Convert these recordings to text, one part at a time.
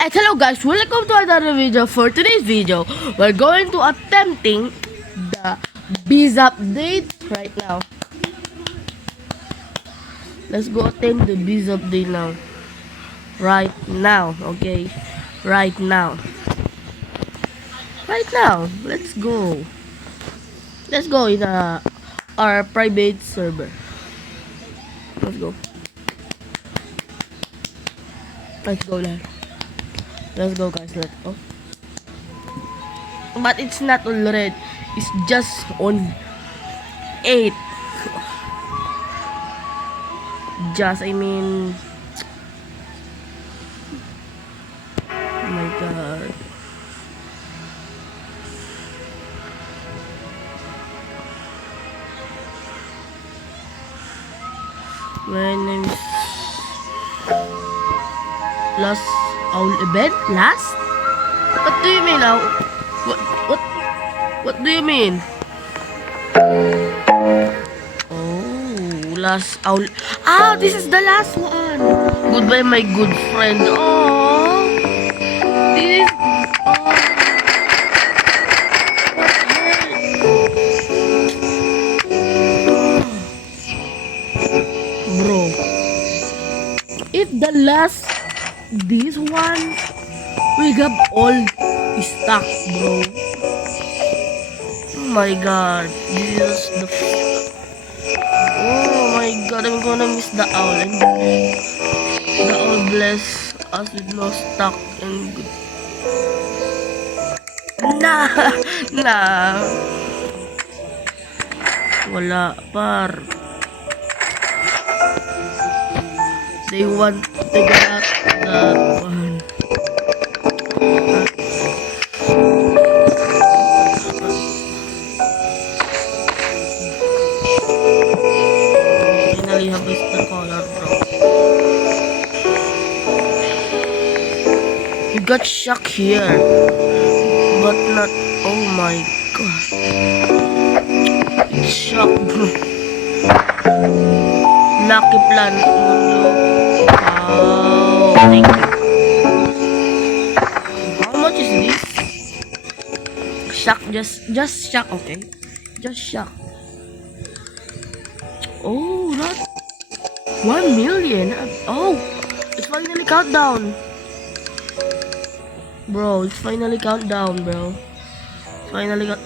And hello guys, welcome to another video. For today's video, we're going to attempting the bees update right now. Let's go attempt the bees update now. Right now, okay? Right now. Right now, let's go. Let's go in our private server. Let's go. Let's go now. Let's go guys, let's go. But it's not on red. It's just on 8. Just, I mean... Oh my god. My name is... Last Owl event? Last? What do you mean now? What do you mean? Oh, last Owl. Ah, this is the last one. Goodbye, my good friend. Oh, this is. Oh, bro, if the last this one, we got all stuck, bro. Oh my god, this is the. Oh my god, I'm gonna miss the owl. And the owl bless us with no stock and good. Nah, nah. Wala, par. They want to get that one. Finally have the color, bro. You got shocked here, but not. Oh my god, it's shocked, bro. Lucky Planet Mundo. Wow, thank you. How much is this? Shock, just shock, okay? Just shock. Oh, not 1 million. Oh, it's finally countdown. Bro, it's finally countdown, bro. Finally got.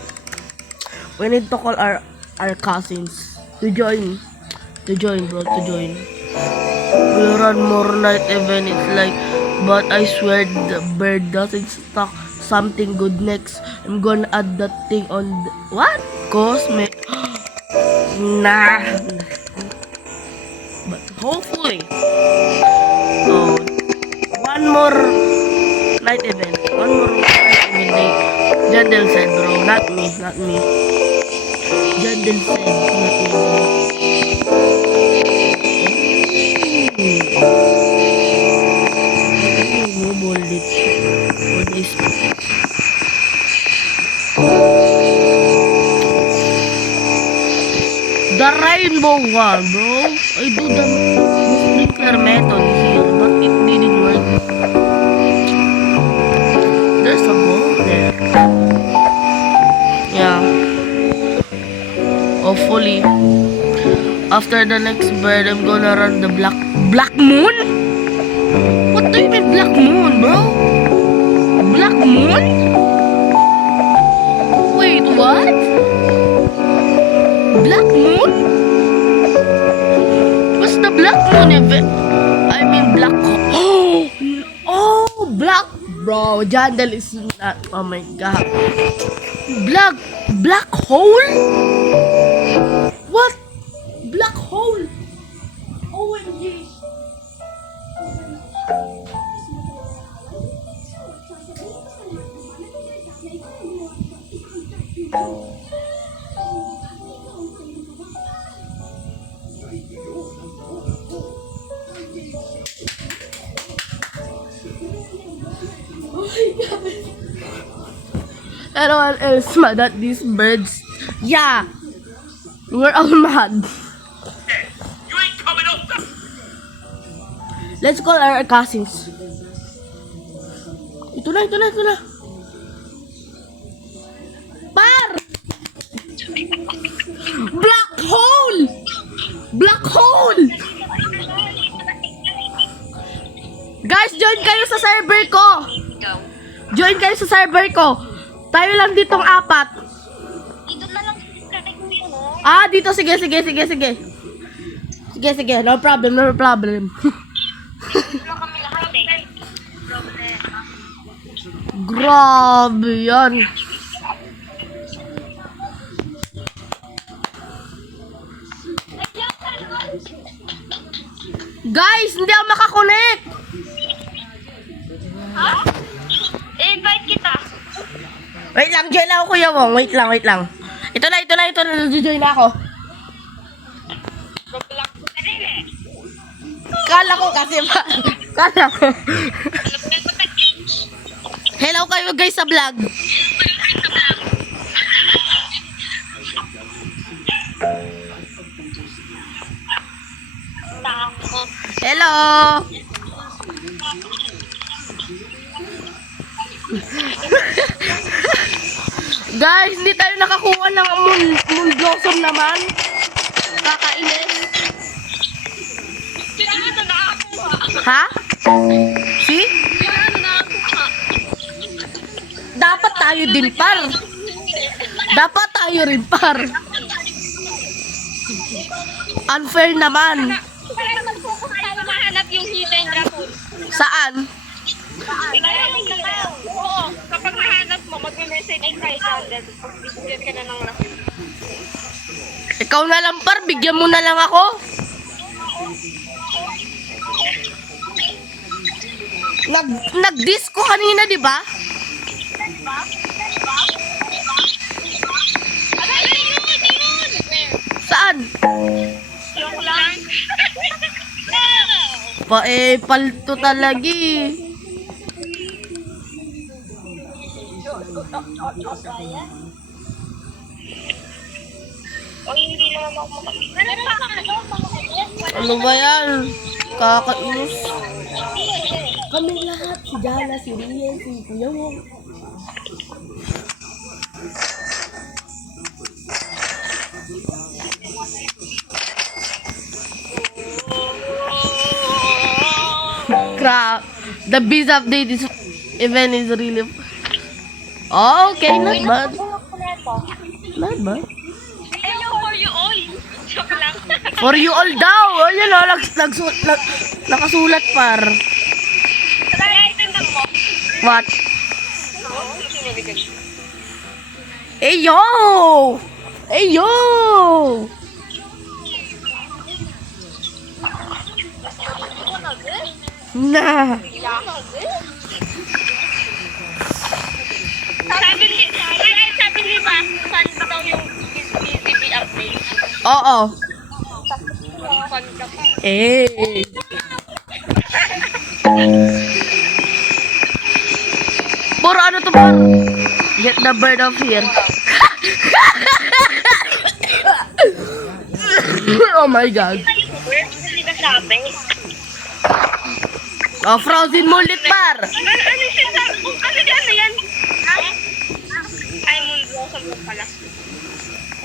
We need to call our cousins to join. To join, bro, to join. We'll run more night event, it's like, but I swear the bird doesn't stock something good next. I'm gonna add that thing on the, what? Cosmic. Nah. But hopefully. Oh, one more night event. One more night event. Jandel said, bro, not me. Jandel said, not me, bro. The rainbow one, bro. I do the sprinkler method here, but it didn't work. There's a ball there. Yeah. Hopefully, after the next bird, I'm gonna run the black moon. What do you mean black moon, bro? Black moon? Wait, what? Black moon? What's the black moon event? I mean black hole. Oh, black, bro. Jandel is not. Oh my god. Black hole? What? Black hole? OMG. Everyone else mad at these birds. Yeah, we're all mad. You ain't coming up. Let's call our cousins. Ito na, ito na, ito na. Par! Black hole! Black hole! Guys, join kayo sa server ko. Join kayo sa server ko. Tayo lang ditong 4. Dito na lang connect mo yun, oh. Ah, dito. Sige. Sige. No problem, no problem. Dito lang kami lahat, eh. Grabe yan. Guys, hindi ako makakonect. Ha? I-invite kita. Wait lang, join ako Kuya Wong. Wait lang. Ito na. Join na ako. Kala ko kasi ba? Kala ko. Hello kayo guys sa vlog. Hello. Guys, hindi tayo nakakuha ng moon blossom naman. Kakainis. Ha? Si? Dapat tayo din par. Dapat tayo rin par. Unfair naman. Para mag-focus tayo mahanap yung hidden dragon. Saan? Oo, kapag nahanap mo, mag-message kayo sa atin. Bibigyan ka na ng rason. Ikaw na lang par, bigyan mo na lang ako. Nag-disco kanina, di ba? Saan? Yung lang. Palto talaga eh. O hindi naman ako makapit. Ano ba yan? Kakainis. Kami lahat, si Jana, si Rian, si Kuya Wong. Crap. The biz update is event is really... Oh, okay, not bad. Not bad. Hello for you all. Joke lang. For you all daw. Ayun o, nakasulat par. Kaya itindang mo. What? Oo, sinibigay. Hey yo! Hey yo! Na. Sabi ni ba, saan ba daw yung BZB update? Oo. Saan ka pa? Eh. Puro ano to par? Get the bird of here. Oh my god. Hindi ba sabi? Oh, frozen mo ulit par. Ano siya sabi? Kasi ano yan? Ha? Ay, mundo sa mo pala.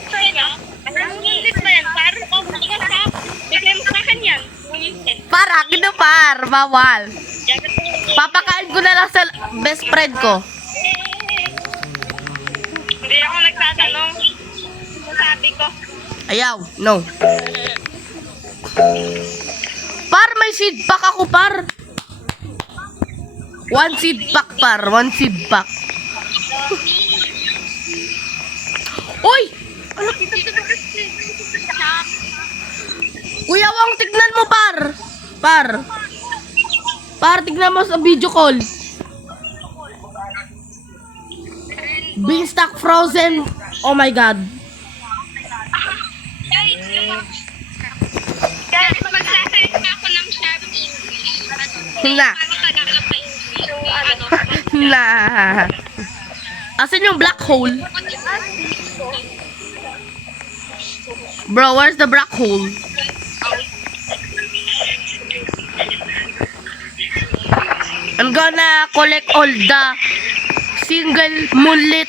So, yun nga. Ang ulit ba yan? Parang ko, bigyan ka. Bigyan mo sa akin yan. Ulitin. Par, akin na par. Bawal. Yan na po. Papakain ko na lang sa best friend ko. Hindi ako nagtatanong. Sabi ko. Ayaw. No. Par, may seed pack ako par. One seed pack par. One seed pack. Uy! Ano kita sa kasi? Kuya Wong, tignan mo par. Par, tignan mo sa video call. Beanstalk frozen. Oh my god. Guys, magsasalita ako ng sharp English. Na. Paano Tagalog pa English? Yung ano? Na. Asan yung black hole? Bro, where's the black hole? I'm gonna collect all the single moonlit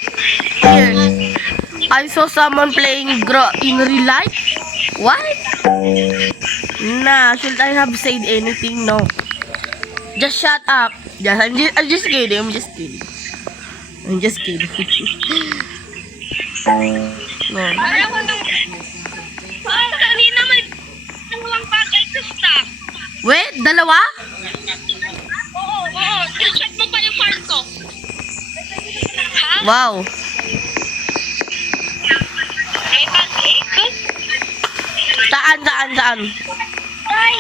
here. I saw someone playing in real life. What? Nah, should I have said anything? No. Just shut up. I'm just kidding. I'm just kidding. No. Kanina may dalawang bagay to stop. Wait, dalawa? Oo. Check mo pa yung farm ko. Ha? Wow. May bagay? Saan? Ay!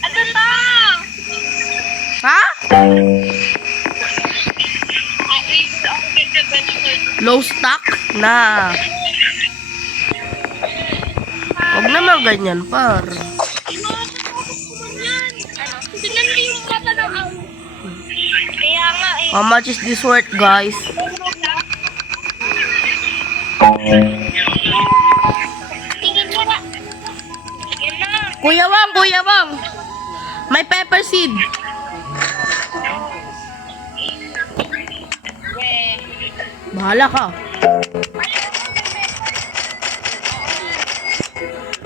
Ano to? Ha? Low stock? Na. Huwag naman ganyan, par. Tignan mo yung mata ng aw. Kaya nga eh. How much is this worth, guys? Tingin mo na. Yan na. Kuya Wang! May pepper seed. Bahala ka.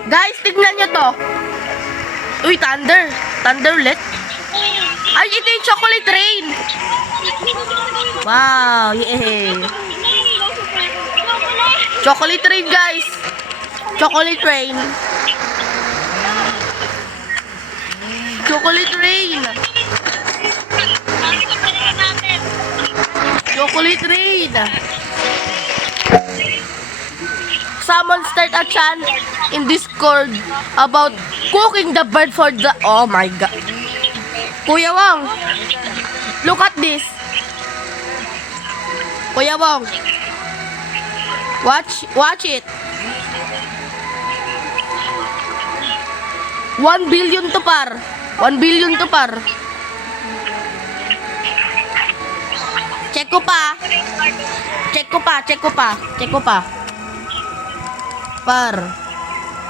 Guys, tignan nyo to. Uy, thunder. Thunder ulit. Ay, ito yung chocolate rain. Wow, yeah. Chocolate rain, guys. Chocolate rain. Chocolate rain. Chocolate rain. Someone start a chant in Discord about cooking the bird for the... Oh my God. Kuya Wong, look at this. Kuya Wong, watch it. 1 billion to par. 1 billion to par. Check ko pa. Par.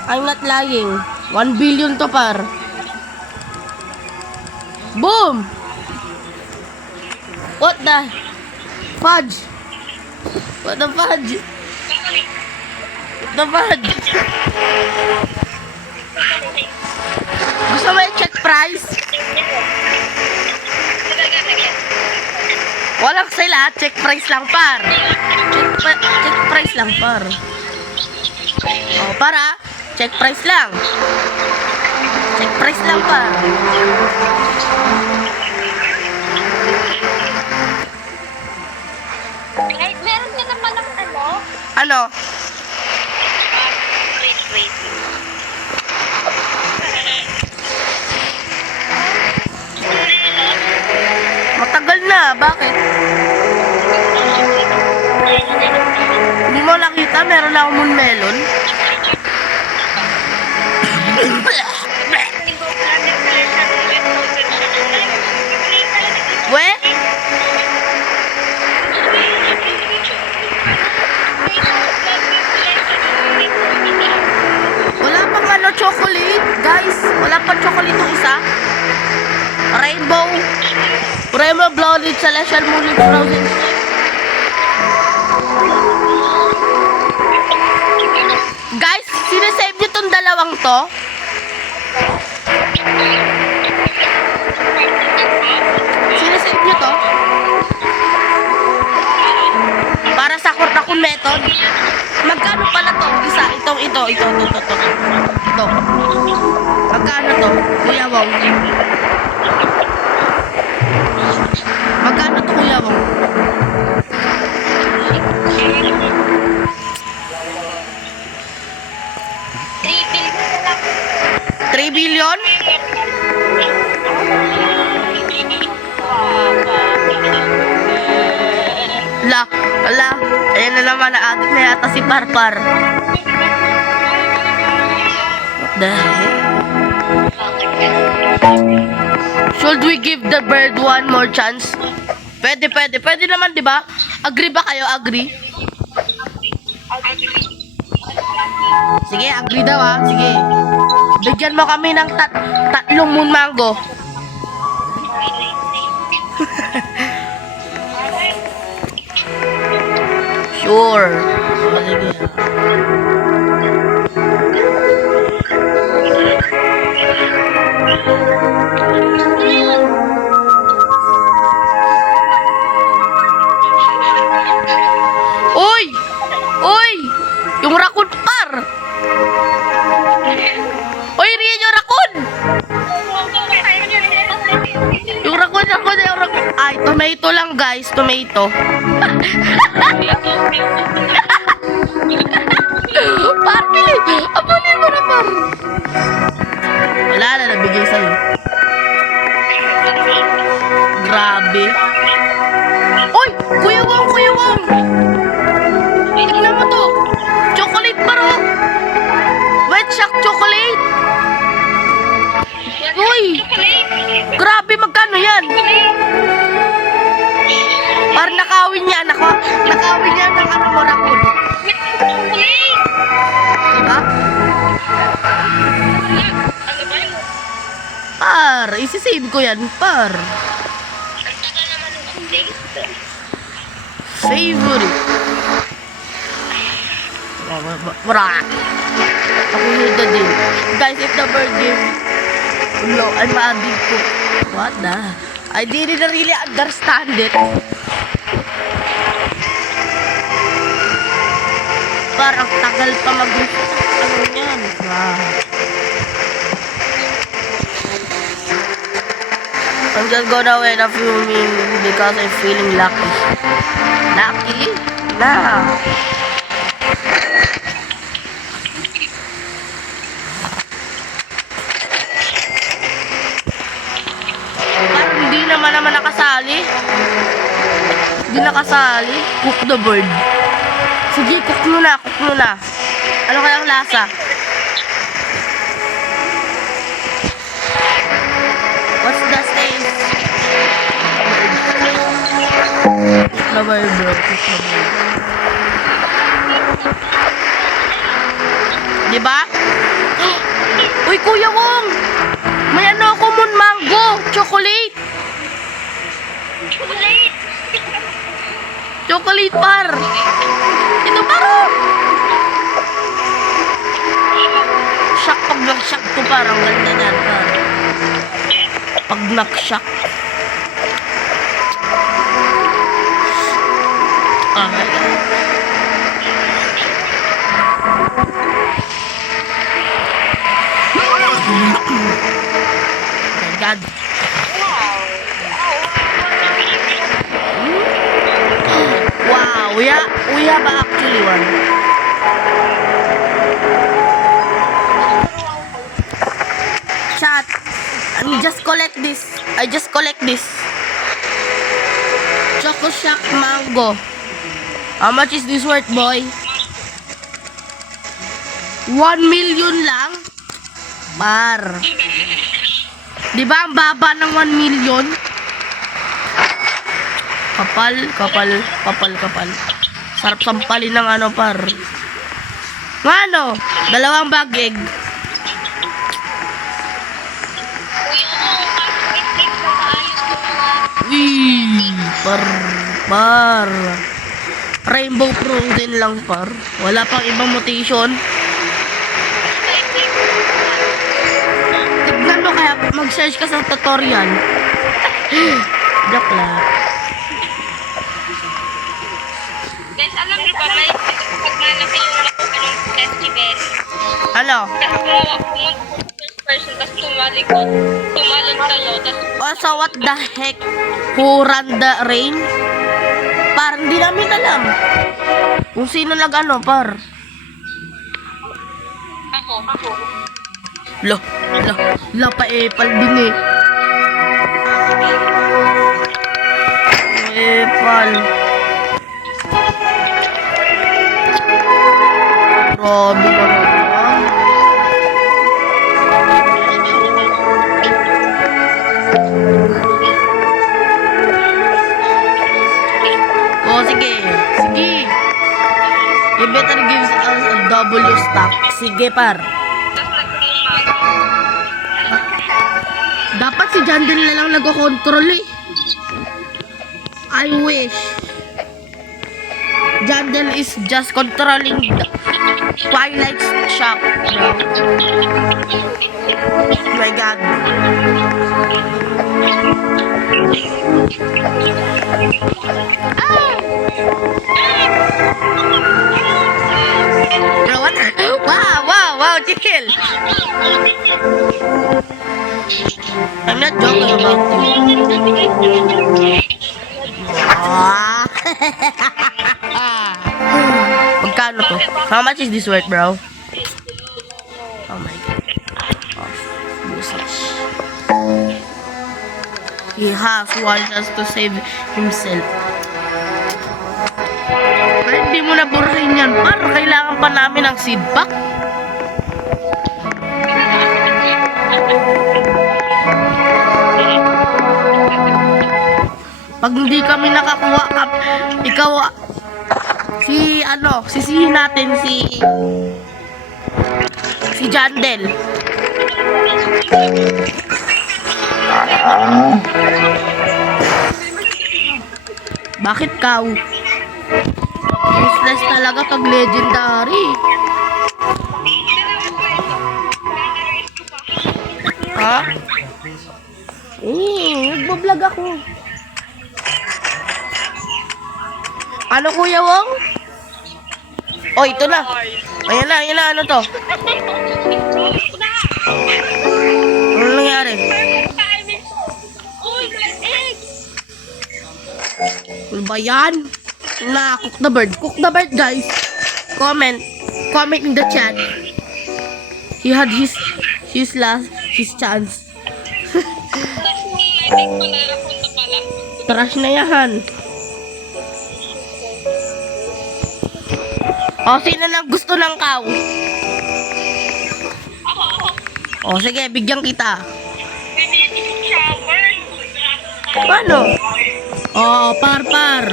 I'm not lying. 1 billion to par. Boom! What the fudge? What the fudge? Gusto mo i-check price? Walang sila, check price lang par. Check price lang par. Oh, para check price lang. Check price lang par. Kahit meron ka naman ng ano? Ano? Wait. Matagal na, bakit? Hindi mo nakita, meron akong moon melon. We? Wala pang ano, chocolate, guys. Wala pang chocolate yung isa. Rainbow Blonde Celestial Moon Frozen. Guys, sinesave nyo tong dalawang to. Sinesave nyo to. Para sa Kurtakun method. Magkano pala to? Isa, ito. Ito. Magkano to? Kuya Wong. Magkano to, Kuya Wong? 3 billion? Ala, ayan na naman, na-addict na yata si Parpar. What the heck? Should we give the bird one more chance? Pwede naman, di ba? Agree ba kayo? Agree? Sige, agree daw ha. Sige. Bigyan mo kami ng tatlong moon mango. Sure. O, sige. Uy! Uy! Yung raccoon par! Uy, Rian, yung raccoon! Yung raccoon. Ay, tomato lang, guys. Tomato. Par, pili! Abulin mo na, par! Wala na, nabigay sa'yo. Grabe. Uy! Kuya Wong! Kuya Wong! Tingnan mo to! Chocolate par, oh! White shock chocolate! Uy! Grabe, magkano yan? Par, nakawin yan ako. Nakawin yan ng ano mo, raccoon. Ha? Ano ba yun? Par, isi-save ko yan, par. Ang tagal naman ng update. Favorite. Wala. Ako yun na din. Guys, if the bird game, no, I'm adding to. What the? I didn't really understand it. Parang tagal pa ano yan. Wow. I'm just gonna wait a few minutes because I'm feeling lucky. Lucky? Nah. Parang hindi naman nakasali. Hindi nakasali. Cook the bird. Sige, cook mo na. Ano kayang lasa? What's the taste? Cook the bird, bro. Cook the bird. Diba? Uy, Kuya Wong! May ano ako, moon mango. Chocolate. Chocolate par. Ito paro. Shock pag nag-shock to parang ganda na par. Pag nag-shock. Oh my God. God. Wow, we have actually one. Chat. I just collect this. Choco Shack mango. How much is this worth, boy? 1 million lang? Par. Di ba ang baba ng 1 million? Kapal. Sarap sampalin ng ano, par. Ano? 2 bag egg. Par. Rainbow frozen lang, par. Wala pang ibang mutation. Tignan mo kaya mag-search ka sa tutorial. Joke lang. Guys, alam niyo ba, may pag malaki yung anong Testy Berry. Ano? Pumunta ko first person, tapos tumalon kayo, tapos Also, what the heck? Who ran the rain? Par, hindi namin alam. Kung sino nag-ano, par. ako. La pa-epal din eh. Epal. Grabe naman. Oh, sige. You better give us a W stack. Sige, par. Tapos nagkaroon Dapat si Jandel na lang nag-control eh. I wish. Jandel is just controlling the Twilight shop, bro. Oh my god. Bro, what? Wow, chill. I'm not joking about it. Ah. Magkano to? How much is this worth, bro? Oh my god. Oh, business. He has one chance to save himself. Pero hindi mo na burahin yan, par. Kailangan pa namin ng seed pack. Pag hindi kami nakakuha, ikaw, sisihin natin si Jandel. Bakit Kaw? Useless talaga pag legendary. Ha? Nagbablog ako. Ano Kuya Wong? Oh, ito na. Ayan na, ano to? Ano nangyari? Ano ba yan? Cook the bird. Cook the bird, guys. Comment in the chat. He had his chance. Trash na yan. O, sino nang gusto ng Kaw? O, sige, bigyan kita. Ano? O, par.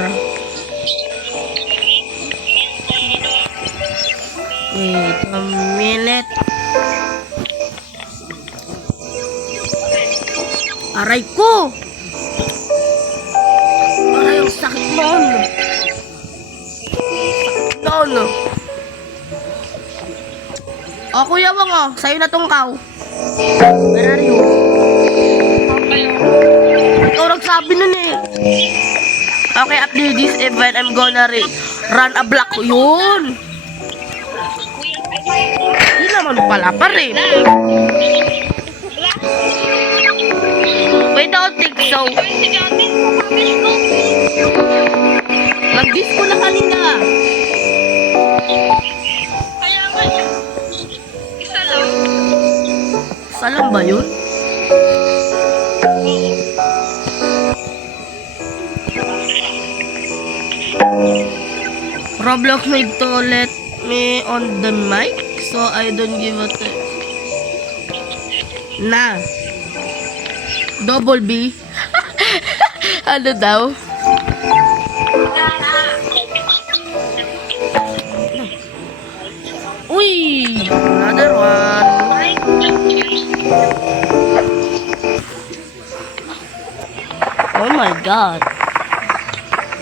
Wait a minute. Aray ko! Aray, ang sakit nun. No. O, Kuya Wong, o. Sa'yo na tong Kaw. Where are you? Ikaw nagsabi nun eh. Okay, after this event, I'm gonna run a block. Yun. Hindi naman pala pa rin. Wait, I don't think so. Nag-diss ko na kanina. Isa lang ba yun? Roblox made to let me on the mic, so I don't give a na. Double B. Ano daw? Uy! Another one. Oh my god.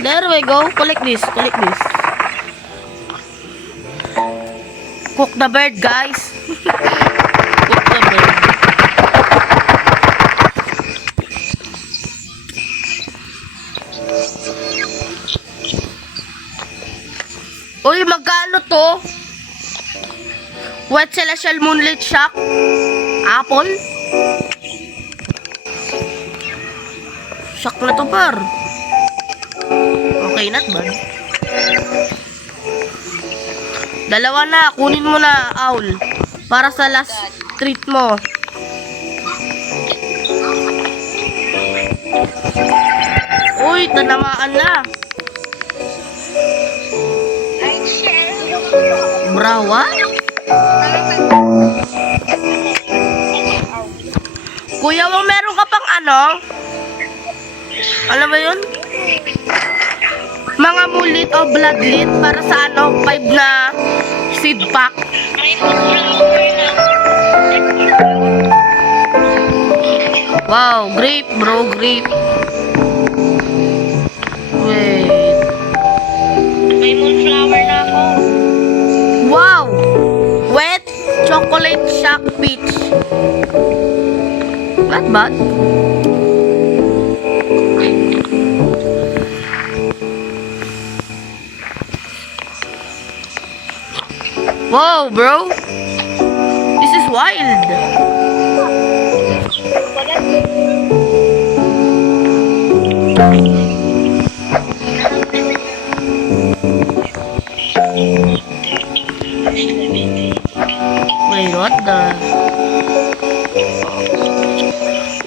There we go. Collect this. Cook the bird, guys. Cook the bird. Uy, magkano to? Wet Celestial Moonlit Shock. Apple. Shock na to, par. Okay, not bad. Dalawa na, kunin mo na, Owl. Para sa last treat mo. Uy, tanamaan na. Brawa? Kuya Wong, meron ka pang ano? Ano ba yun? Mga mulit o bloodlit para sa ano, 5 na seed pack. Wow, grape bro, grape. Wait. May moonflower na ako. Wow! Wet chocolate shock peach. Not bad. Wow, bro. This is wild. Wait, what the?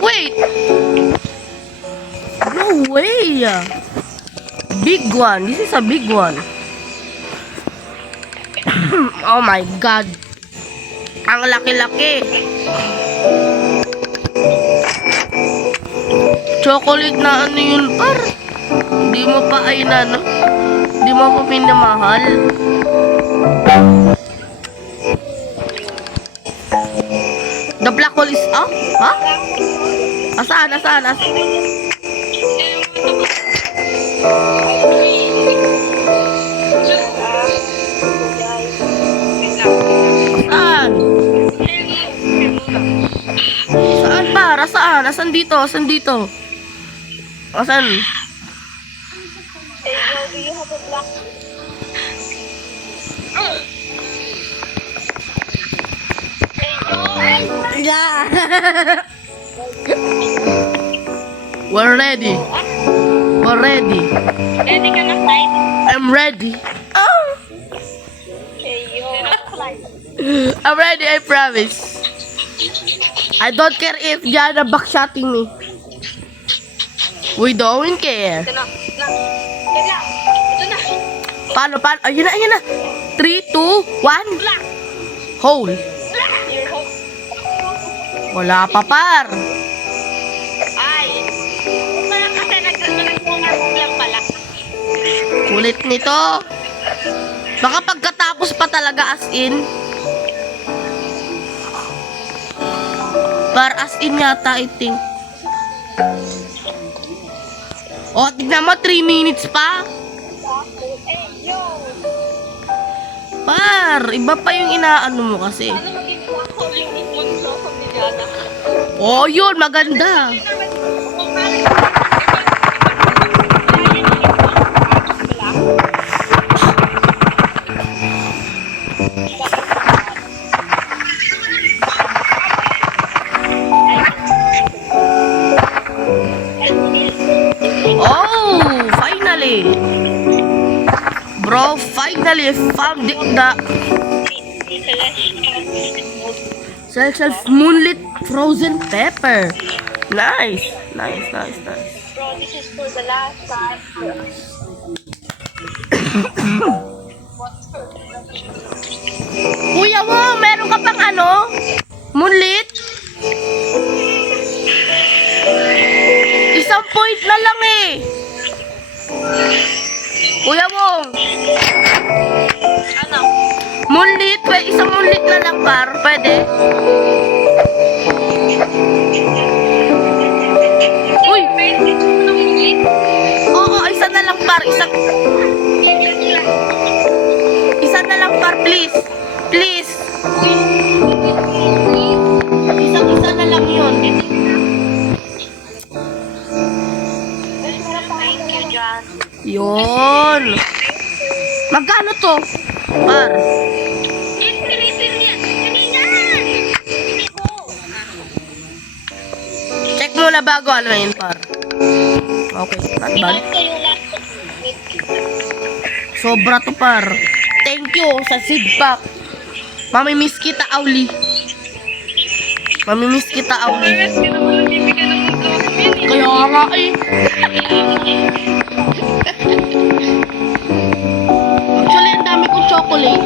Wait! No way! Big one. This is a big one. Oh my god. Ang laki-laki. Chocolate na ano yun, par? Hindi mo pa ay na, no? Hindi mo pa pinamahal. The black hole is up? Ha? Asaan? Asaan? Asaan? Saan? Saan para? Saan? Asan dito? Asan dito? Asan? Hey, yo, do you have a black? Yeah. We're ready. We're ready. Ready ka na, Clyde? I'm ready. Oh. Hey, yo. I'm ready, I promise. I don't care if Jana backshotting me. We don't care. Ito na. Yan lang. Ito na. Paano? Ayun na, ayun na. 3, 2, 1. Hole. Your hope. Wala pa, par. Ay. Parang kasi nagpungar lang pala. Kulit nito. Baka pagkatapos pa talaga as in. Par as in yata, I think. O, tignan mo, 3 minutes pa. Hey, yo. Par, iba pa yung inaano mo kasi. Ano maging black hole yung mundo kung nilala? Oh, yun, maganda. Oh, finally. Bro, finally found the Celestial Moonlit Frozen Pepper. Nice, nice, nice, nice. Bro, this is for the last time. Kuya mo, meron ka pang ano? Moonlit? Isang point na lang eh. Kuya mo, Ano? moonlit, isang moonlit na lang par, pwede? Uy, oo, isa na lang par, isa na lang par, please. Please. Isa na lang yun. Thank you, John. Yun. Magkano to? Par. Refill yan. Hindi ko. Check muna bago ano yun, par. Okay, not bad. Ito yung last Sobra to, par. Thank you sa seed pack. Mamimiss kita, Auli. Mamimiss kita, Auli. Hindi naman nabibigyan ng mundo kami. Kaya nga eh. Actually, ang dami kong chocolate.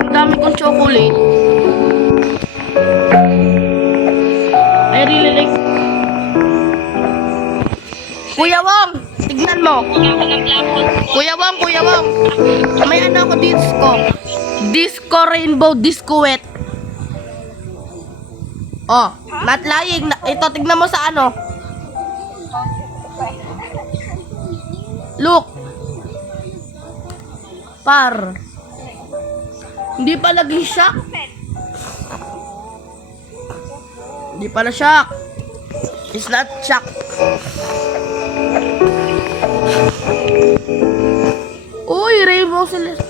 Ang dami kong chocolate. I really like. Kuya Wong, tignan mo. Ako ng black hole. Kuya Wong. May ano ako disco. Disco rainbow, disco wet. Oh, not lying. Ito, tignan mo sa ano. Look. Par. Hindi pa naging shock. Hindi pala shock. It's not shock. Uy, Rainbow Celeste.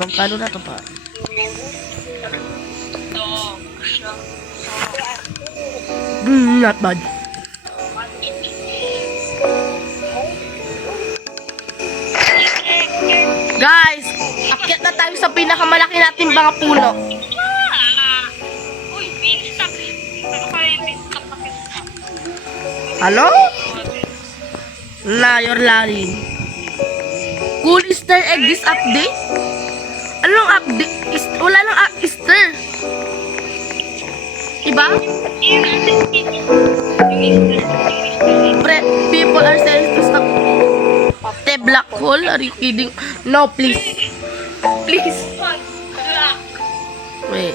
Magkano na to pa? Not bad. Guys, akyat na tayo sa pinakamalaki nating mga puno. Uy, beanstalk. Ano kaya yung beanstalk na beanstalk? Hello? Na, you're lying. Cool Easter egg this update? Anong update? Wala nang Easter. Diba? People are saying to stop the black hole. Are you kidding? No, please. Please. Wait.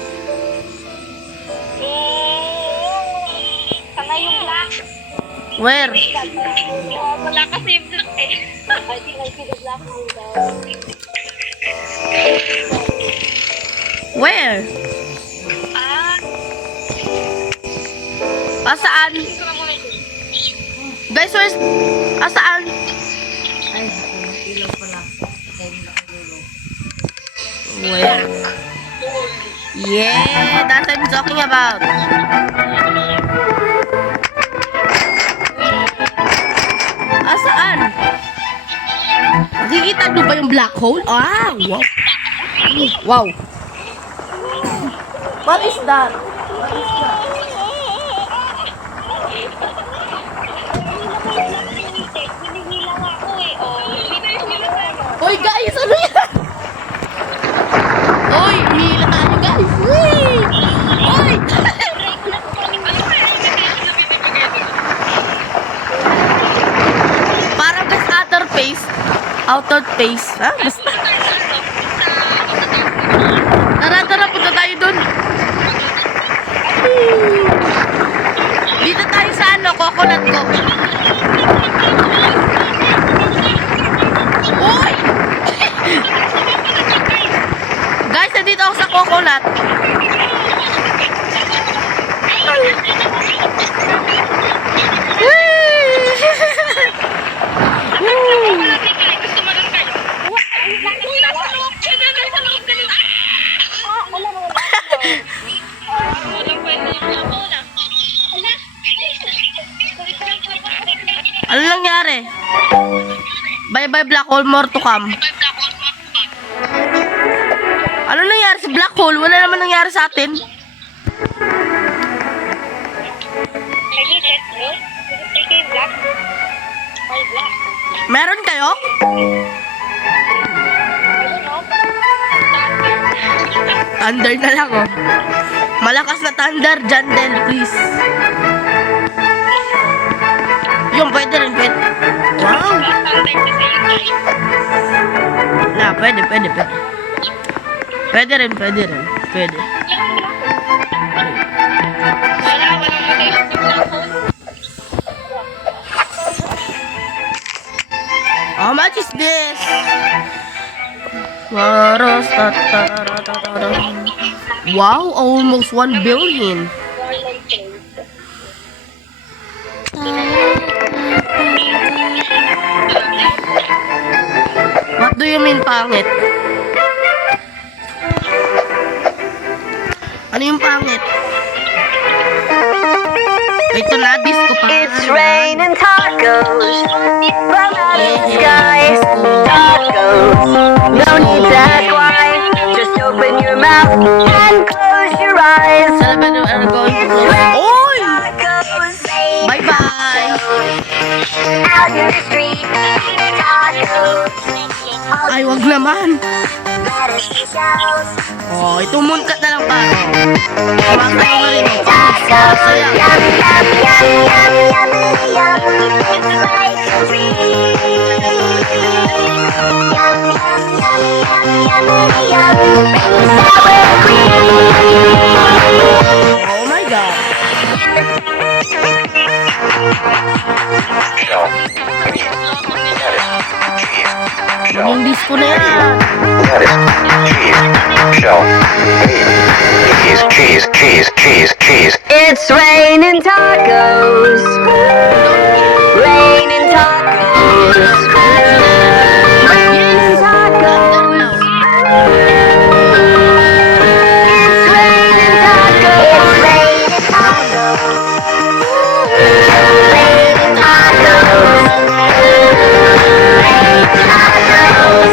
Sana yung black. Where? Wala kasi yung black eh. Where? Asaan? Gusto na muna yun. Guys, where's... Asaan? Where? Yeah, that's what I'm talking about. Asaan? Nakikita nyo ba yung black hole? Ah, wow. Wow. What is that? Hinihilang ako eh. Hoy guys, ano yan? Hoy, hila tayo guys. Whee! Hoy! Parang guys outer face. Ha? Basta. Tara, punta tayo dun. Dito tayo sa ano, coconut ko. Uy! Guys, nandito ako sa coconut. Ano nangyari? Bye-bye black hole, more to come. Ano nangyari sa black hole? Wala naman nangyari sa atin. Meron kayo? Thunder na lang, oh. Malakas na thunder, Jandel, please. Yung pwede rin, pwede. Wow. Na, pwede. Pwede rin. Pwede. How much is this? Wow, almost 1 billion. What do you mean pangit? Ano yung pangit? Ito na, disco pa. It's raining tacos from out of the skies. Tacos, no need to ask why. Just open your mouth and close your eyes. Celebrate are going to close. Oy! Tacos, Bye-bye! out in the street. Tacos, Ay, wag naman. lettuce and shells. Oh, ito munkat na lang pa. Kumakain mo rin. Tacos, Saya. yum, yum, yum, yum, yum, yum. It's like a dream. Yum, yum, yum, yum, yum, yum. Rain sour cream. Oh my God. yung disco na yan. Lettuce, cheese, shell, meat, cheese. It's raining tacos. Raining tacos. Raining tacos. It's raining tacos. It's raining tacos. Raining tacos. Raining tacos.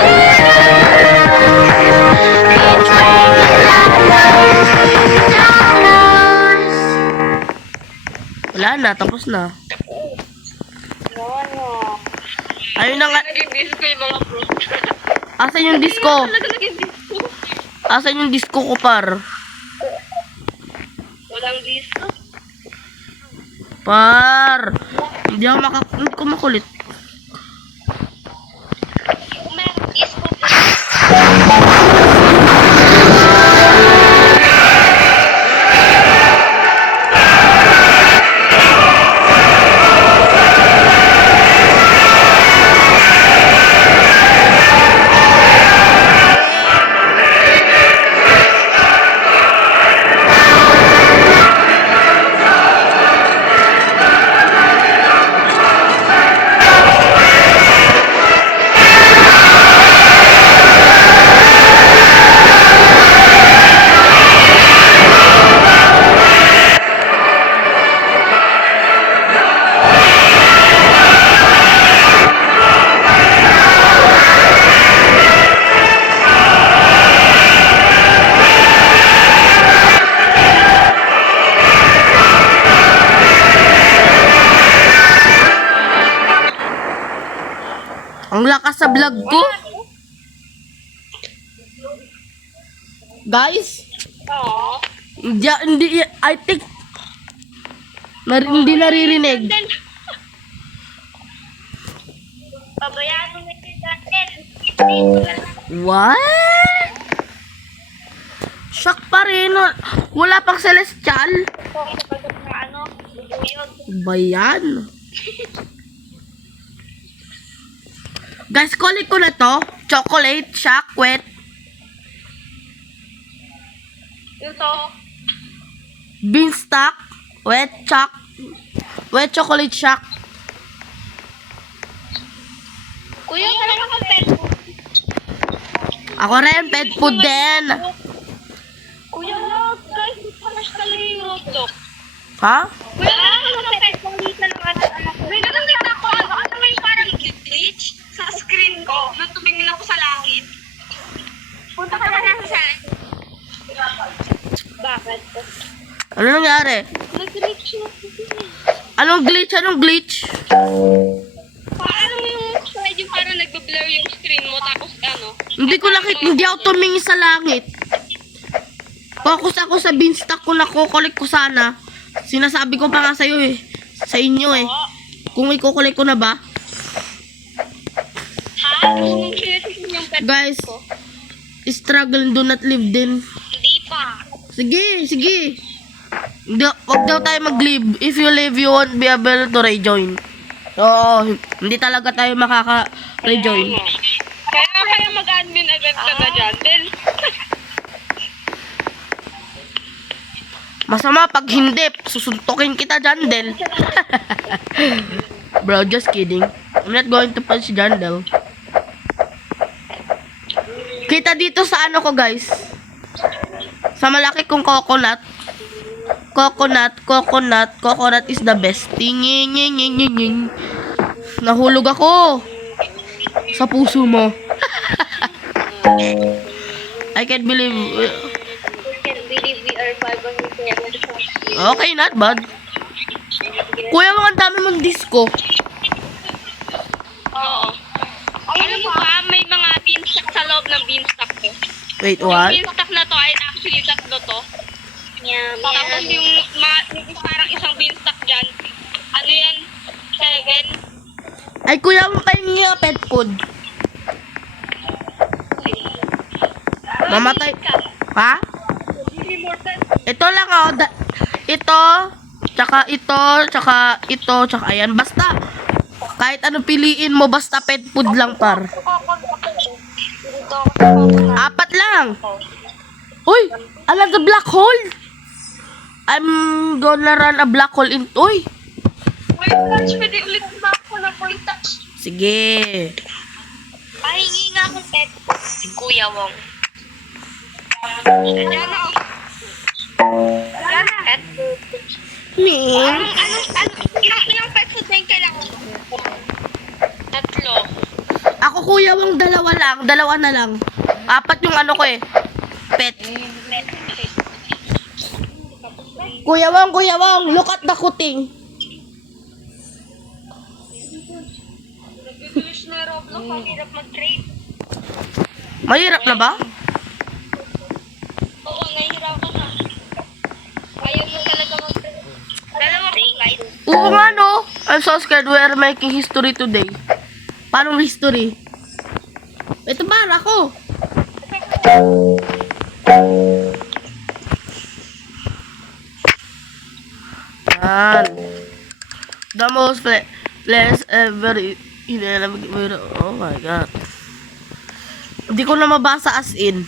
It's raining tacos. Tacos. Wala na, tapos na. Ayun na nga. Naging disco yung mga bro. Asan yung disco? Talaga naging disco. Asan yung disco ko, par? Walang disco. Par! Hindi ko makulit. Kung meron disco, Ang lakas sa vlog ko. Guys, oo. hindi, I think, hindi naririnig. Pabayaan mo na yung natin. What? Shock pa rin. Wala pang celestial. Kung kapagod na ano, bubuyog. Bayan. Guys, collect ko na to. Chocolate, shock, wet. Ito. Beanstalk, wet chocolate shock. Kuya, wala ka pet food. Ako rin, pet food din. Kuya, wag. Guys, panas talaga yung roadblock. Ha? Kuya, wala ka pet food. Dito lang anak ko. Wait, nakita ko. Ano may parang glitch sa screen ko nung tumingin ako sa langit. Punta ka na sa bakit? Ano nangyari? Nag-glitch na ako. Anong glitch? Anong glitch? Paano yung slide yung parang nagbe-blur yung screen mo tapos ano? Hindi ko nakita, hindi ako tumingin sa langit. Focus ako sa beanstalk ko na kukulik ko sana. Sinasabi ko pa nga sa'yo eh. Sa inyo eh. Kung ikukulik ko na ba? Ha? Gusto mong sinatisin yung pet Guys, ko? struggle do not live din. Hindi pa. Sige, sige. Wag daw tayo mag-live. If you live, you won't be able to rejoin. Oo, hindi talaga tayo makaka-rejoin. Kaya mag-admin agad ka na dyan. Then, Masama pag hindi, susuntukin kita dyan, Del. Bro, just kidding. I'm not going to punch Jandel. Kita dito sa ano ko, guys. Sa malaki kong coconut. Coconut is the best. Tinging. Nahulog ako. Sa puso mo. I can't believe. I can't believe we are 500 Okay, not bad. Kuya, ang dami mong disco. Oo. Alam mo ba, may mga beanstalk sa loob ng beanstalk ko. Wait, Yung what? beanstalk na to ay actually tatlo to. Tapos yung parang isang beanstalk dyan. Ano yan? 7. Ay, kuya, mo pa yung pet food. Mamatay. Ha? Ito lang oh. Ito, tsaka ito, tsaka ito, tsaka ayan. Basta, Kahit ano piliin mo, basta pet food lang, par. Apat lang. Uy, another black hole. I'm gonna run a black hole in... Uy, Wait, Lance, pwede ulit ba ako na pointas? sige. Pahingi nga akong pet. Si Kuya Wong. Diyan na. Diyan na. Pet food. Ming. Ilang pet food na yung kailangan ko? 3. Ako, Kuya Wong, dalawa na lang. 4 yung ano ko eh. Pet. Kuya Wong, look at the kuting. Nag-English na Roblox, ang hirap mag-trade. Mahirap na ba? Oo, nahihirapan na. Ayaw mo talaga mag-trade. Dalawang slide. Oo nga no. I'm so scared. We are making history today. Paano history? Ito para ko. Yan. The most place ever in oh my god. Hindi ko na mabasa as in.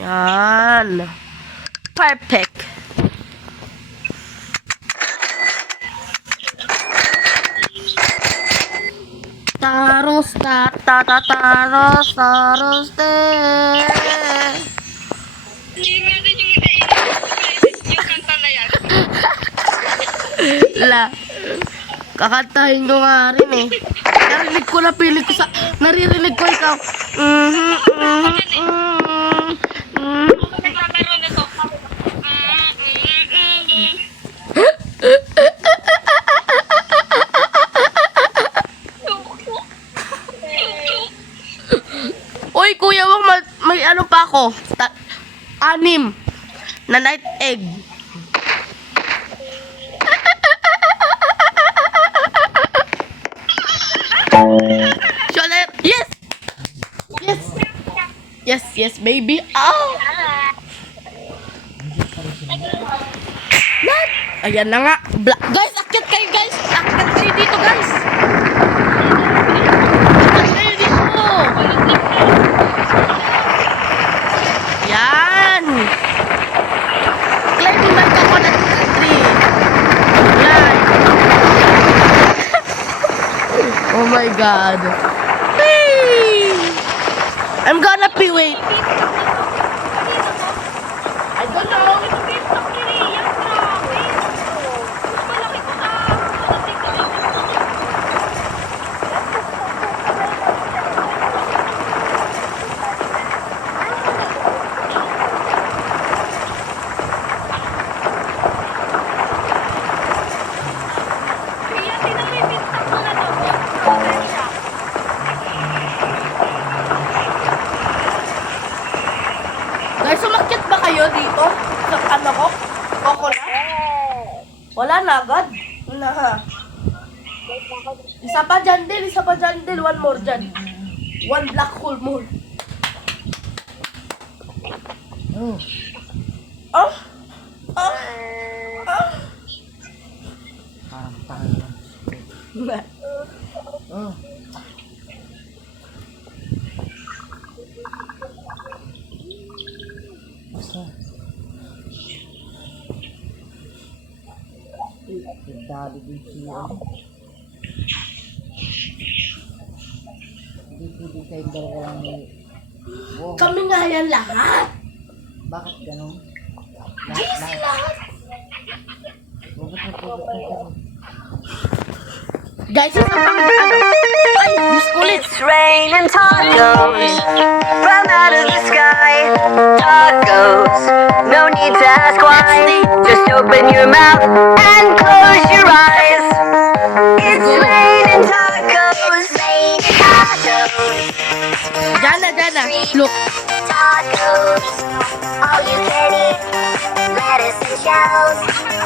Yan. Perfect. Taros taros Yun nga din yung ina-edit yung kanta na yan. La. Kakantahin ko nga rin eh. Narinig ko na piling ko sa... Naririnig ko ikaw. Nagkakaroon na to. Uy, Kuya Wong, may ano pa ako. 6 na night egg. Yes! Yes! Yes, yes, baby. Oh! What? Ayan na nga. Guys, akyat kayo, guys. Akyat kayo dito, guys. Akyat kayo dito. Yan. Climbing my coconut tree. Yan. Oh my God. Whee! I'm gonna pee, wait. I don't know. Guys, sumakyat ba kayo dito? Sa ano ko? Koko na? Wala na agad? Wala ha. Isa pa dyan din. One more dyan. One black hole more. Oh. Oh. Oh. Oh. Parang tayo. Oh. Basta. Dali dito siya. Hindi kayo dalawa lang ni... Wow. Kami nga yan lahat. Bakit ganun? Easy lahat. Guys, isa pang ano? Ay, biskulit. It's raining tacos from out of the sky. Tacos, no need to ask why. Just open your mouth and close your eyes. It's raining tacos, raining tacos. Jana, look. Tacos, all you can eat. Lettuce and shells,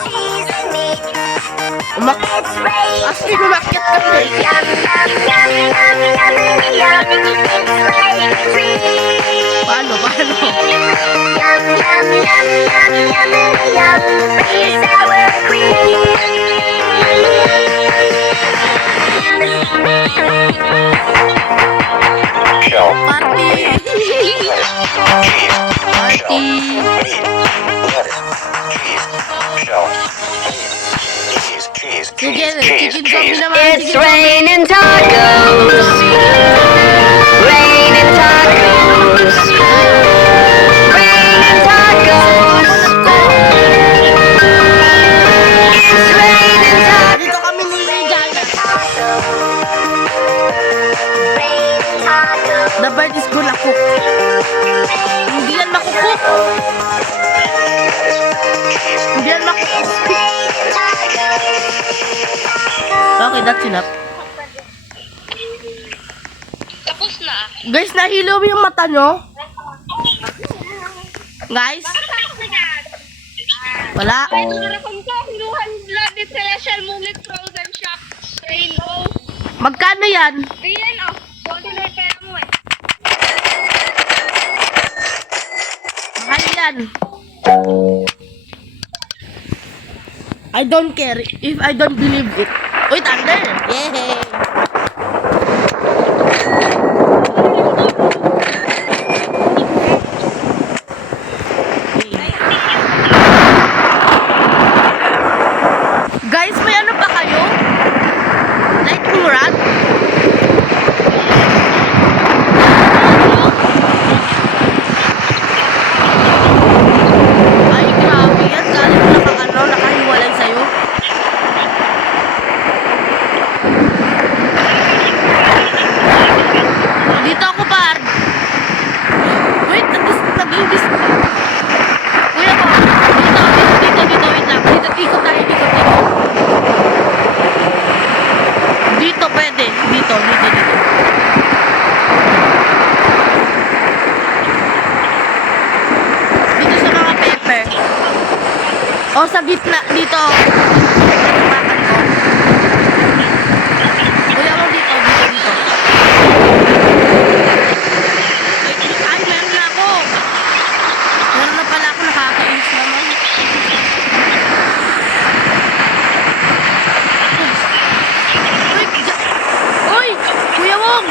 cheese and meat. It's raining Asli, umakyat kami. yum, yum, yum, yum, yum, yum. It's like a treat. paano? Yum, yum, yum, yum, yum, yum, pretty sour cream. Shell. Party! Cheese. Party! Meat. Lettuce. Cheese. Shell. Cheese. Cheese. Sige, Cheese. Cheese. chicken zombie Cheese. naman. It's chicken zombie. raining tacos. Raining tacos. Raining tacos. It's raining tacos. Dito kami ni Regina. Raining tacos. The bird is gonna cook. Hindi yan makukuk. Hindi yan makukuk. Okay, that's enough. Tapos na. Guys, nahilo yung mata nyo? Guys? Tapos na yan. Wala. Guys, harapan ko. Kinuhan Blooded Celestial Mullet Frozen Shock Rainbow. Magkano yan? Ayan oh. Body na yung pera mo eh. Mahal yan. I don't care if I don't believe it. Uy, thunder! Yay! Guys, may ano pa kayo? Lightning rod? Ay, grabe yan. Galing mo nakahiwalay sa'yo. Dito ako, par. Wait, nag-ingis. Kuya ko, dito, wait lang. Dito, ikot tayo, ikot. Dito, pwede. Dito. Dito sa mga pepper. O, sa gitna, dito. Tumakan ko. Kuya mo dito. Ay, meron na ako. Meron na pala ako, nakakainis naman. Uy! Kuya Wong!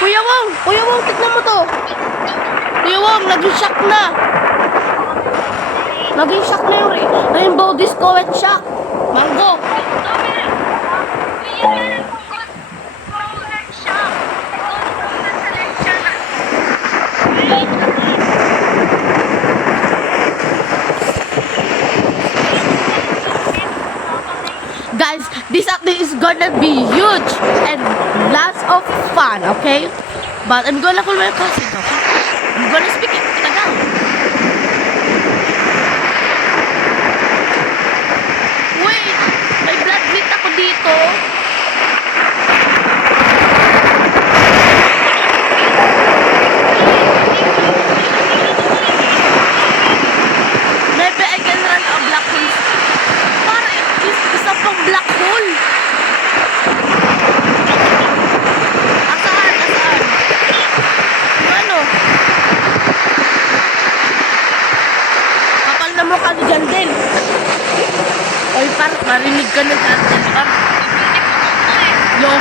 Kuya Wong, tignan mo to. Kuya Wong, naging shock na. Naging shock na yung Rainbow Disco Wet Shock. Mango. Guys, this update is gonna be huge and lots of fun, okay? But I'm gonna call my cousin, okay? I'm gonna speak in Tagalog. Wait! May blood meat ako dito. Maybe I can run a black hole. Para isa pang black hole. Asaan? Yung ano? Kapal na mukha ni Jandel. Oy, par, marinig ka na Jandel, par. Yo.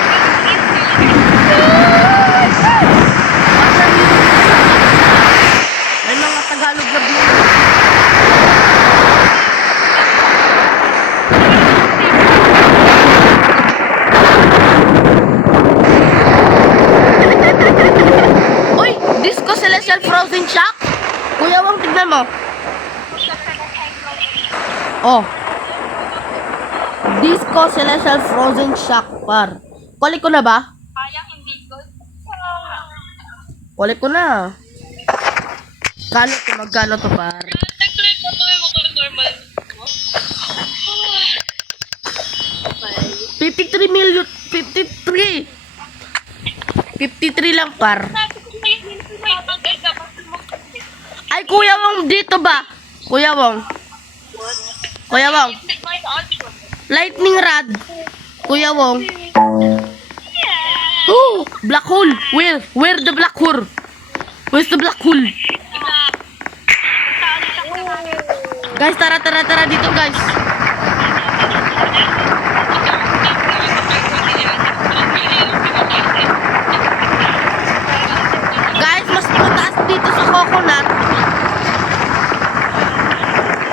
May mga Tagalog na bilang. Uy! Disco Celestial Frozen Shock? Kuya Wang, tignan mo. Oh. Disco Celestial Frozen Shock, par. Kulik ko na ba? Kaya hindi ko. Kulik ko na. Magkano to, par? Nag-try ko to yung mga normal. 53 million. 53. 53 lang, par. Sabi ko may bagay dapat mo. Ay, Kuya Wong, dito ba? Kuya Wong. Kuya Wong. Lightning rod. Kuya Wong. Oh, black hole. Where the black hole? Where's the black hole? Guys, tara dito, guys. Guys, mas mataas dito sa coconut.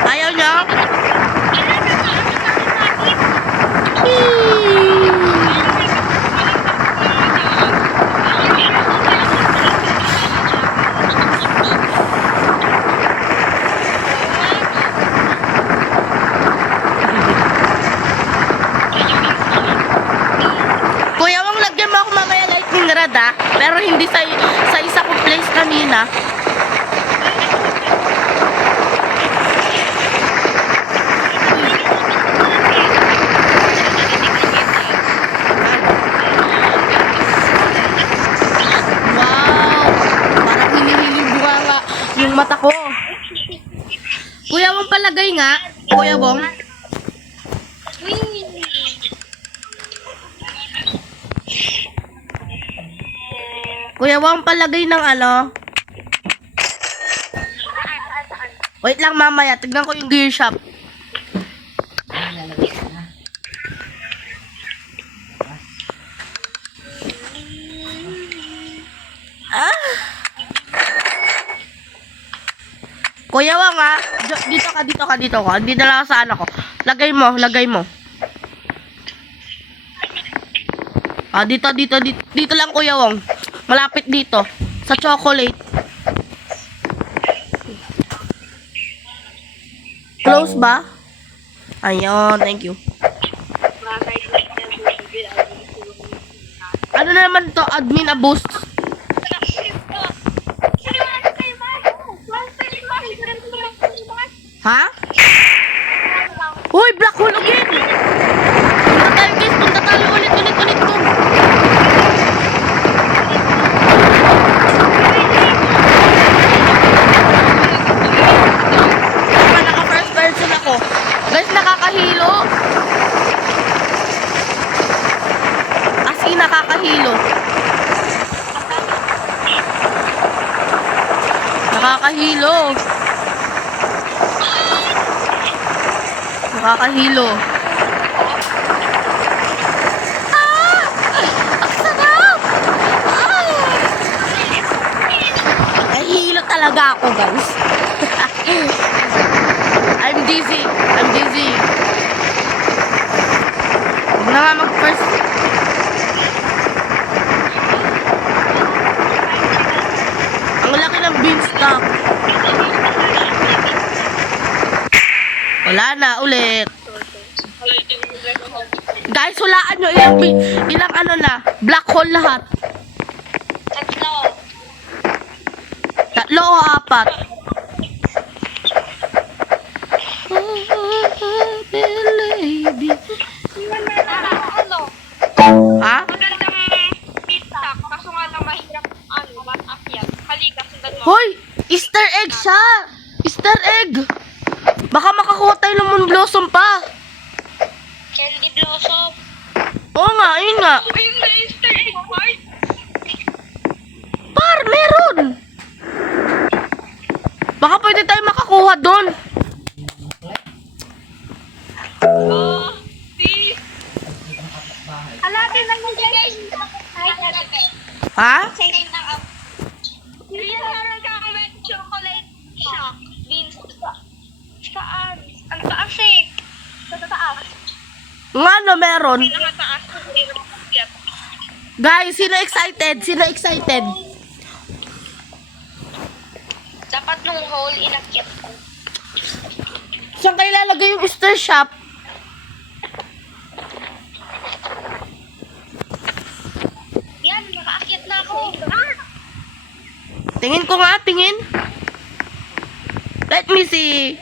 Ayaw niya? Kuya, wang lagyan mo ako mamaya lightning rod ah. Pero hindi sa isa kong place kanina. Wow! Parang hinihiling bunga yung mata ko. Kuya, wang palagay nga. Kuya, Bong. Kuya, wang palagay ng ano? Wait lang mamaya, tignan ko yung gear shop. Lalagay ko na. Ah! Kuya Wang ah, dito ka. Hindi na lang sa ano ko. Lagay mo. Ah, dito lang Kuya Wang. Malapit dito. Sa chocolate. Close ba? Ayun, thank you. Ano na naman to? Admin abuse. Ha? Uy, black hole again! Punta tayo guys, punta tayo ulit. Diba, naka first person ako. Guys, nakakahilo. As in, nakakahilo. Nakakahilo. Ah! Ang sarap! Ah! Nahihilo talaga ako, guys. I'm dizzy. Huwag na nga mag-first. Ang laki ng beanstalk. Wala na, ulit. Guys, hulaan nyo ilang ano na, black hole lahat. Tatlo o apat. Ha? Magandang pizza, kaso nga lang mahirap akyat. Halika, sundan mo. Hoy! Easter egg siya! Easter egg! Baka makakuha tayo ng moon blossom pa. Candy blossom. Oo nga, ayun nga. Ayun na Easter egg, Mart. Par, meron! Baka pwede tayo makakuha doon. Oh, see? Halapin lang yung guys. Ha? Hindi na kang may chocolate shock. Beans. Saan? Ang taas eh. Sa taas. Nga no, meron. Pinakataas. Guys, sino excited? Dapat nung hole inakyat ko. Saan kayo lalagay yung Easter shop? Yan, nakaakyat na ako. Tingin ko nga, tingin. Let me see.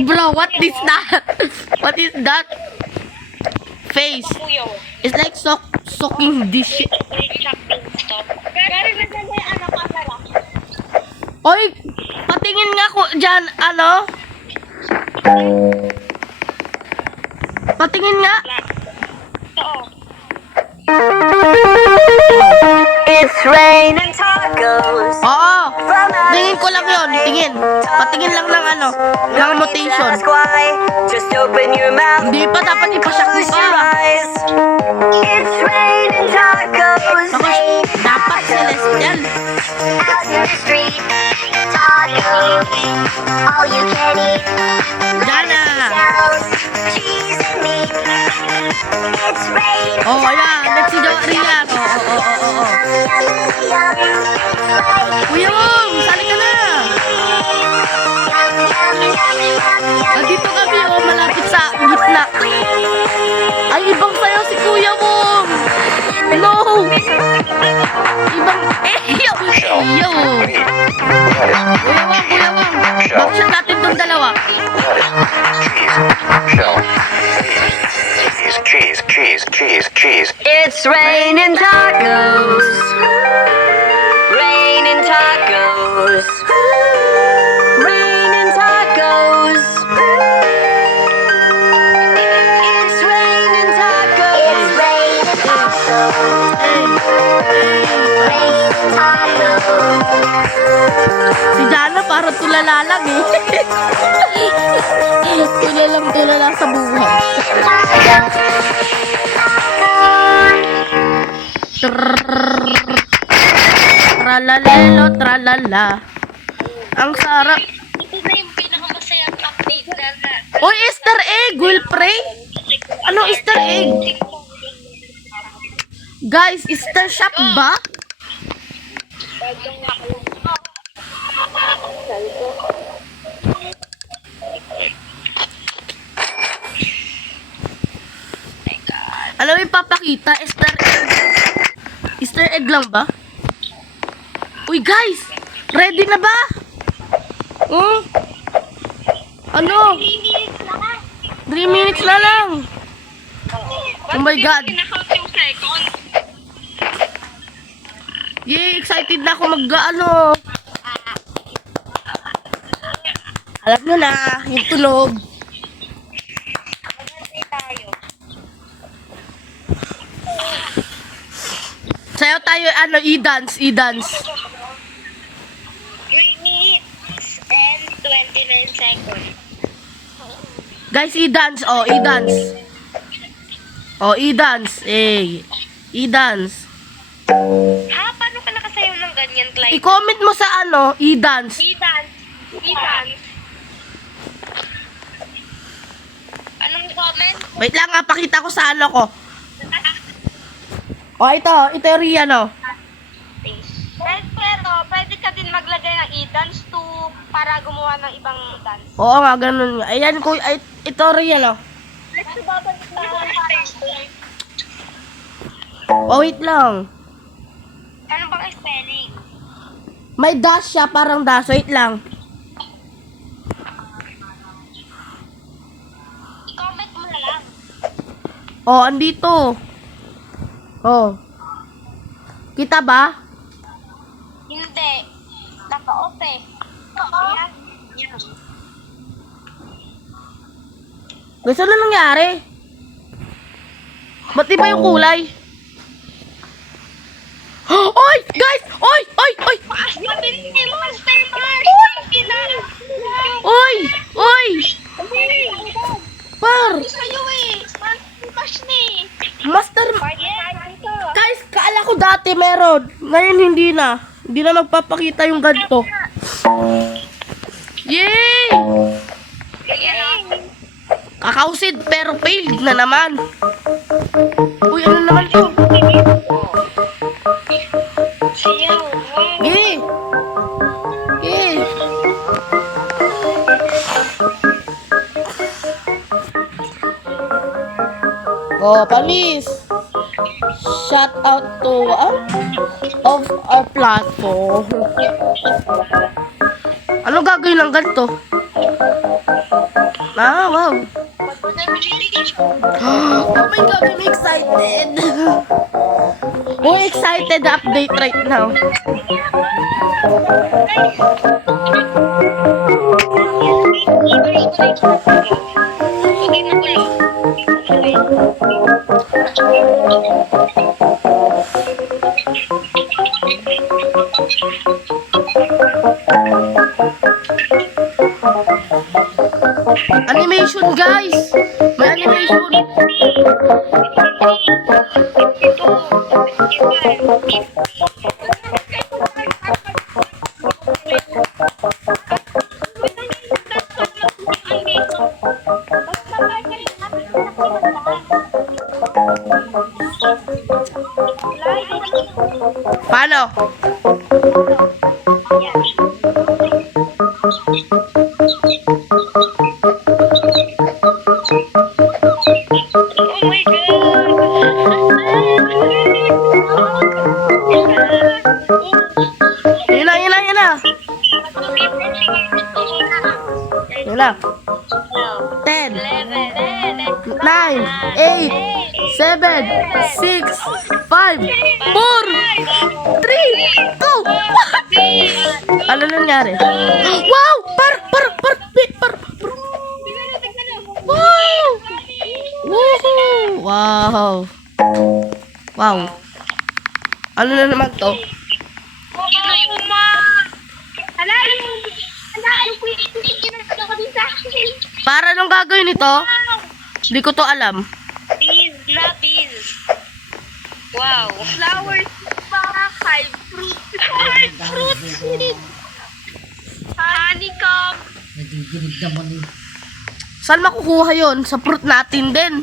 Bro, what is that? What is that? Face. It's like soaking dish. Oy, patingin nga ko dyan, ano? Patingin nga. Totoo. It's raining tacos Oo. from Tingin ko lang yun. Tingin. Patingin lang ng ano. Ng mutation. Ask why? Just open your mouth. Hindi pa dapat ipasyak mo Close your pa. eyes. It's raining tacos. Tapos, dapat celestial. Out in the street. Tacos. All you can eat. Diyan na. Shells, cheese and meat. It's raining Oh, ayan. Let's see the Rian. Oo. Kuya Wong, sali ka na. Nandito kami, oh, malapit sa gitna. Ay, ibang sayaw si Kuya Wong. Hello. Ibang, yo. Yo. Kuya Wong. Bakit natin tong dalawa? Cheese. It's raining tacos. Raining tacos. Raining tacos. It's raining tacos. It's raining tacos. Raining tacos. Si Jana parang tulala lang eh. Tulala sa buhay. Tralalelo, tralala. Ang sarap. Ito na yung pinakamasayang update na Oy, Easter egg! Will pray? Ano Easter egg? Guys, Easter shop ba? Ano yung papakita? Easter egg. Easter egg lang ba? Uy guys! Ready na ba? Ano? 3 minutes na lang. Oh my God. Kinakount yung second. Yay! Excited na ako mag-ano. Alam nyo na, yung tunog. Magantay tayo. Sayo tayo, ano, e-dance. 3 minutes and 29 seconds. Guys, e-dance. Oh, e-dance. Oh, e-dance. E-dance. Ha? Paano ka nakasayaw ng ganyan, Clyde? I-comment mo sa ano, e-dance. E-dance. Anong comment? Wait lang, pakita ko sa ano ko. Oh, ito yung Rian, oh. Pero, pwede ka din maglagay ng e-dance to para gumawa ng ibang dance. Oo nga, ganun nga. Ayan, ito Rian, oh. Let's babalik na Oh, wait lang. Ano bang spelling? May dash siya, parang dash. Wait lang. I-comment mo na lang. Oh, andito. Oh. Kita ba? Hindi. Naka-off eh. Yan. Guys, ano nangyari? Ba't iba yung kulay? Oy! Guys! Oy! Sabi ni Monster Mars! Oy! Par! Sa'yo eh! Monster Mars ni! Master... Party natin to! Guys, kaala ko dati meron. Ngayon hindi na. Hindi na magpapakita yung ganito. Yay! Kakausid pero failed na naman. Uy, ano naman to? Sayaw! Yay! Yay! Oh, palis! Shout out to of our platform. Ano gagawin ng ganito? Ah, wow. Oh my God, I'm excited. Oh, excited update right now. Sige na ulo. Animation, guys! May animation! Paano? Oh my Yun na, yun na, yun na! Yun na. 10, 9, 8, 7, 6, 5, 4, 3, 2, 1! Ano nangyari? Wow! Par! Wow! Woohoo! Wow! Wow! Ano na naman to? Para nung gagawin ito? Hindi ko to alam. Bees, na bees. Wow. Flowers pa, high fruit. High fruit seed. Honeycomb. Nagiginig naman eh. Saan makukuha yon? Sa fruit natin din.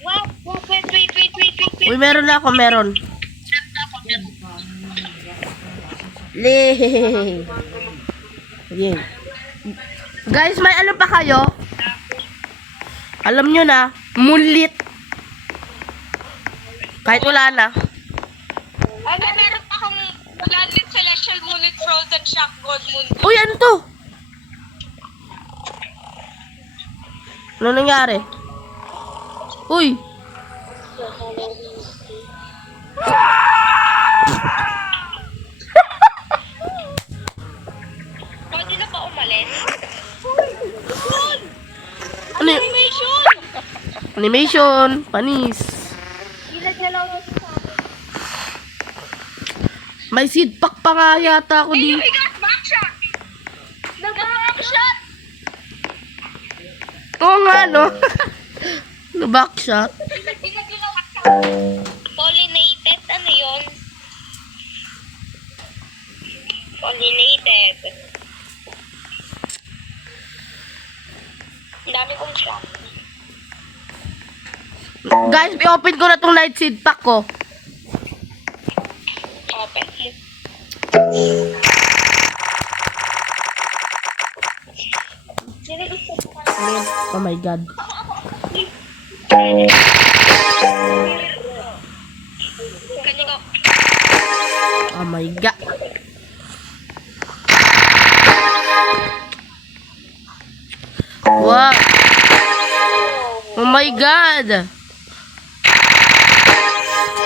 Wow, wait. Uy, meron na ako, meron. Lee. Yeah. Guys, may ano pa kayo? Alam nyo na, mulit. Kahit wala na. Ano, meron pa akong Bloodlit Celestial Mullet Frozen Shock God Moon. Uy, ano to? Ano nangyari? Uy. Pwede na ba umalis? Ano? Animation! Animation. Panis. Ginagalaw na sa May seed pack pa nga yata ako Hey, dito. you got backshot! Nag-backshot! Oo nga, no? Backshot. Pollinated? Ano yun? Pollinated. Ang dami kong shot. Guys, i-open ko na tong night seed pack ko. Open mo. Sino gusto mo ka? Oh my god. Kanya ko. Oh my god. Wow. Oh my god.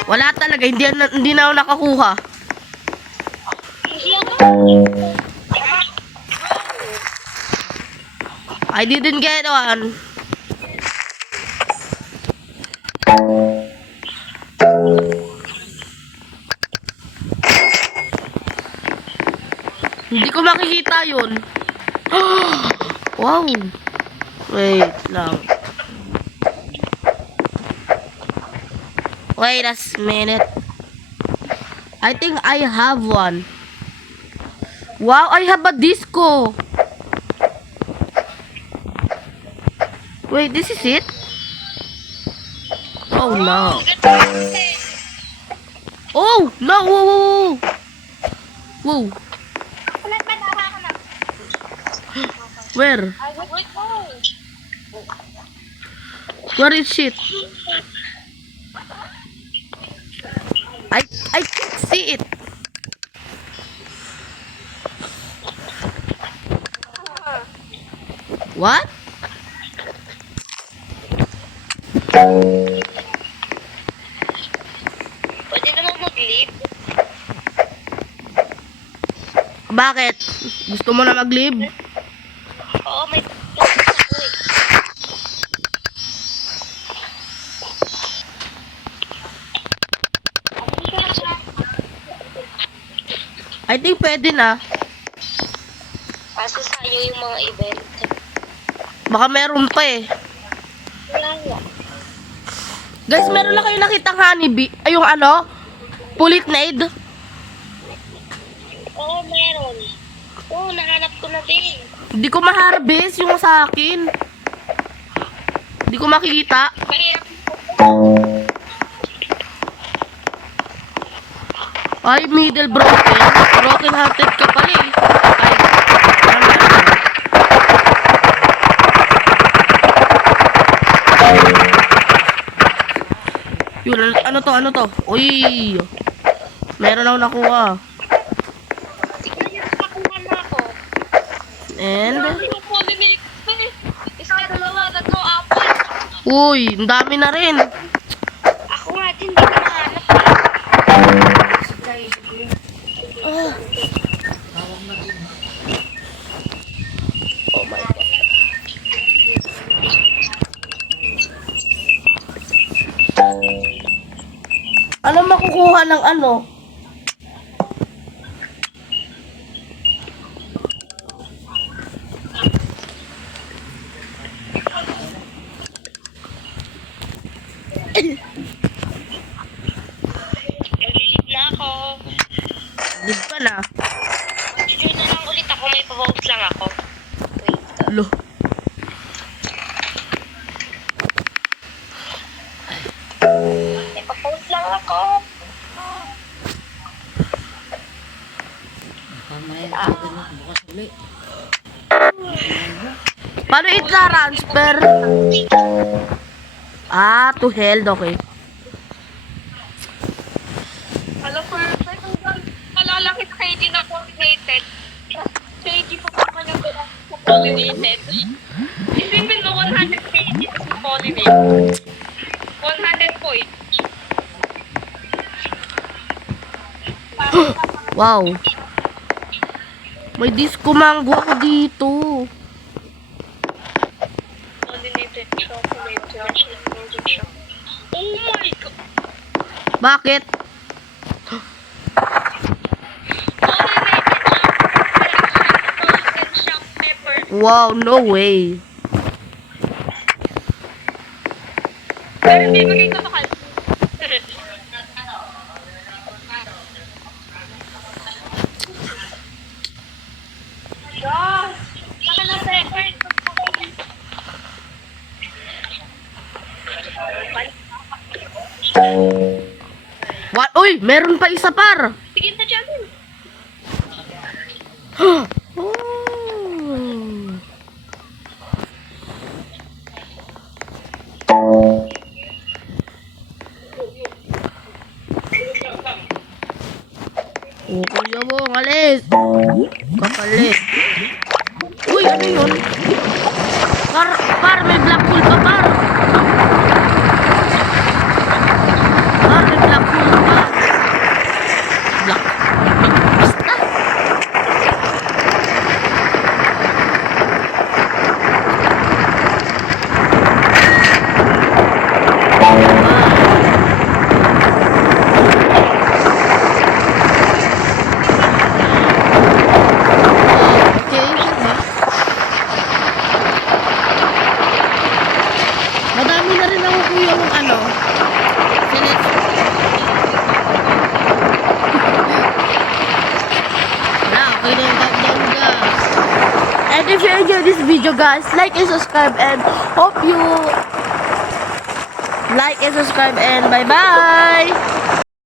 Wala talaga, hindi na ako nakakuha. Hindi ako. I didn't get one. Hindi ko makikita yun. Wow. Wait lang. Wait a minute. I think I have one. Wow, I have a disco. Wait, this is it? Oh no. Oh no! Whoa, whoa, whoa. Whoa. Ulat ba nakakanap? Where? Ay, wait ko. Where is it? I can't see it. What? Pwede naman mag-leave. Bakit? Gusto mo na mag-leave? Oo, may I think pwede na. Kaso sayang yung mga event. Baka meron pa eh. Wala nga. Guys, meron na kayo nakitang honeybee? Ay, yung ano? Pulit nade? Oo, meron. Oo, nahanap ko na din. Hindi ko ma-harvest yung sa akin. Hindi ko makikita. Mahirap. Ay, middle broken. Broken hearted ka pala eh. Ay, yun, ano to? Uy! Meron ako nakuha. Tignan niyo, nakakuha na ako. And, Yung pollinate ko eh. Isa, dalawa, tatlo, apat. uy, ang dami na rin. Ako nga din, hindi ko nahanap eh. Oh my God. Ano makukuha ng ano? Nalilig na ako. Di pa na. Mag-join na lang ulit ako, may pa-vote lang ako. Wait. Lo. May pa-vote lang ako. Mamaya, ganun, bukas uli. Paano i-transfer? Ah, to held, okay. Hello, perfect. Malalaki sa KD na pollinated. KD pa naman yung sa pollinated. Isipin mo 100 KD sa pollinated. 100 points. Wow. May disco mango ako dito. Pollinated chocolate. Oh my God. Bakit? Pollinated shock pepper. Wow, no way. Pero hindi maging kapakal. Gosh! Baka na pepper. What? Uy, meron pa isa par. Sige na dyan. Oh. Oh, kuya mo, alis. Kapalit. Uy, ano yun? Par, may black hole pa, par. Par, may black hole pa. Black. Basta. Okay. Madami na rin ako kuya ng ano. Select. Wala, okay na yung countdown guys. And if you enjoyed this video guys, like and subscribe and hope you like and subscribe and bye bye!